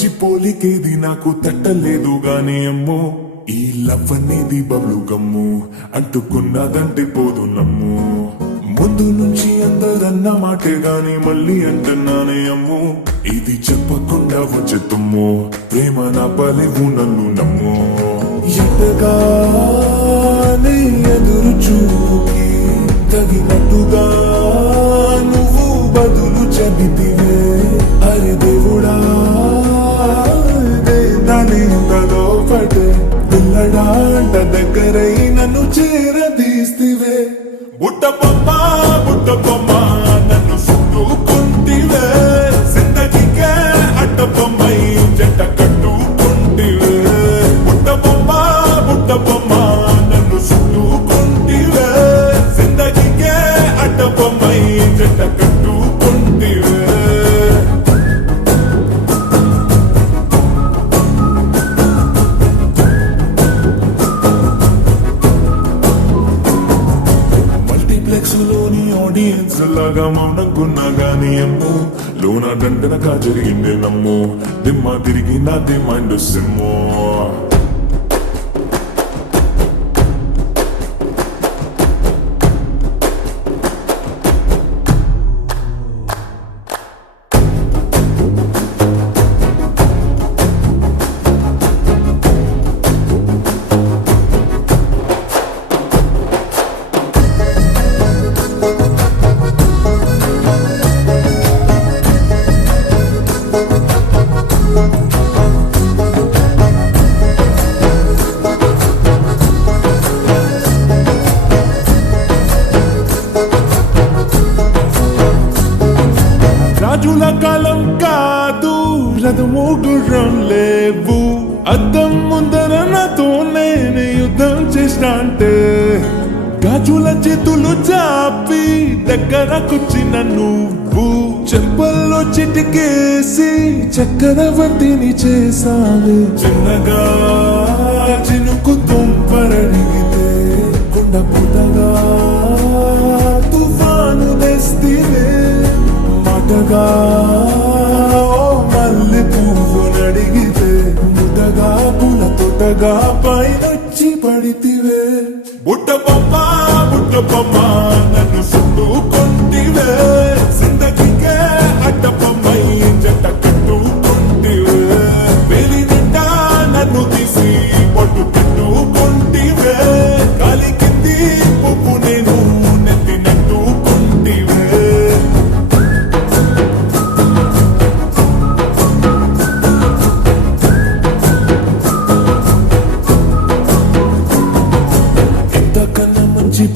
మంచి పోలికేది నాకు తట్టలేదు గాని అమ్మో ఈ లవ్ అనేది బబ్లు గమ్ము అంటుకున్నదంటే పోదు నమ్ము ముందు నుంచి అందరన్న మాటే గాని మళ్ళీ అంటున్నానే అమ్ము ఇది చెప్పకుండా వచ్చే తుమ్ము ప్రేమ నా పలేవు నన్ను నమ్ము ఎంతగానే ఎదురు చూకి తగినట్టుగా నువ్వు బదులు చెబితివే అరే దేవుడా దాని లోపటే పిల్లడాంట దగ్గరై నన్ను చేరదీస్తివే బుట్ట బొమ్మ నన్ను చుట్టుకుంటివే జిందగీకే అడ్డ బొమ్మై జంట కట్టుకుంటివే బుట్ట బొమ్మ నన్ను చుట్టుకుంటివే జిందగీకే అడ్డ బొమ్మై జంట కట్టుకుంటివే లోని ఆడియన్స్ లాగా మౌనంకున్నా గానీ అమ్ము లోన దండనగా జరిగిందే నమ్ము దిమ్మ తిరిగి నాదే మైండ్ సిమ్ము రాజుల కాలం కాదు రథము గుర్రం లేవు అద్దం ముందర నాతో నేను యుద్ధం చేస్తా అంటే గాజుల చేతులు చాపి దగ్గరకొచ్చిన నువ్వు చెంపల్లో చిటికేసి చక్రవర్తిని చేసావు చిన్నగా చినుకు తుంపరడిగితే కుండ పుటగా తుఫాను తెస్తివే మాటగా మల్లె పువ్వు నడిగితే ముటగా పూల తోటగా పైనొచ్చి పడితివే బుట్ట బొమ్మ నన్ను చుట్టుకుంటివే జిందగీకే అడ్డ బొమ్మై జంట కట్టుకుంటివే వేలి నిండా నన్ను తీసి పొట్టు పెట్టుకుంటివే కాలి కింది పువ్వు నేను నెత్తినట్టుకుంటివే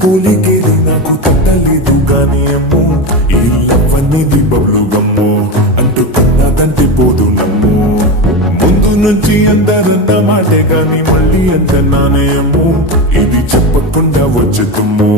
పోలికేది నాకు తట్టలేదు గాని అమ్ము ఈ లవ్ అనేది బబ్లు గమ్ము అంటుకున్నదంటే పోదు నమ్ము ముందు నుంచి అందరన్న మాటే గాని మళ్ళీ అంటున్నానే అమ్ము ఇది చెప్పకుండా వచ్చే తుమ్ము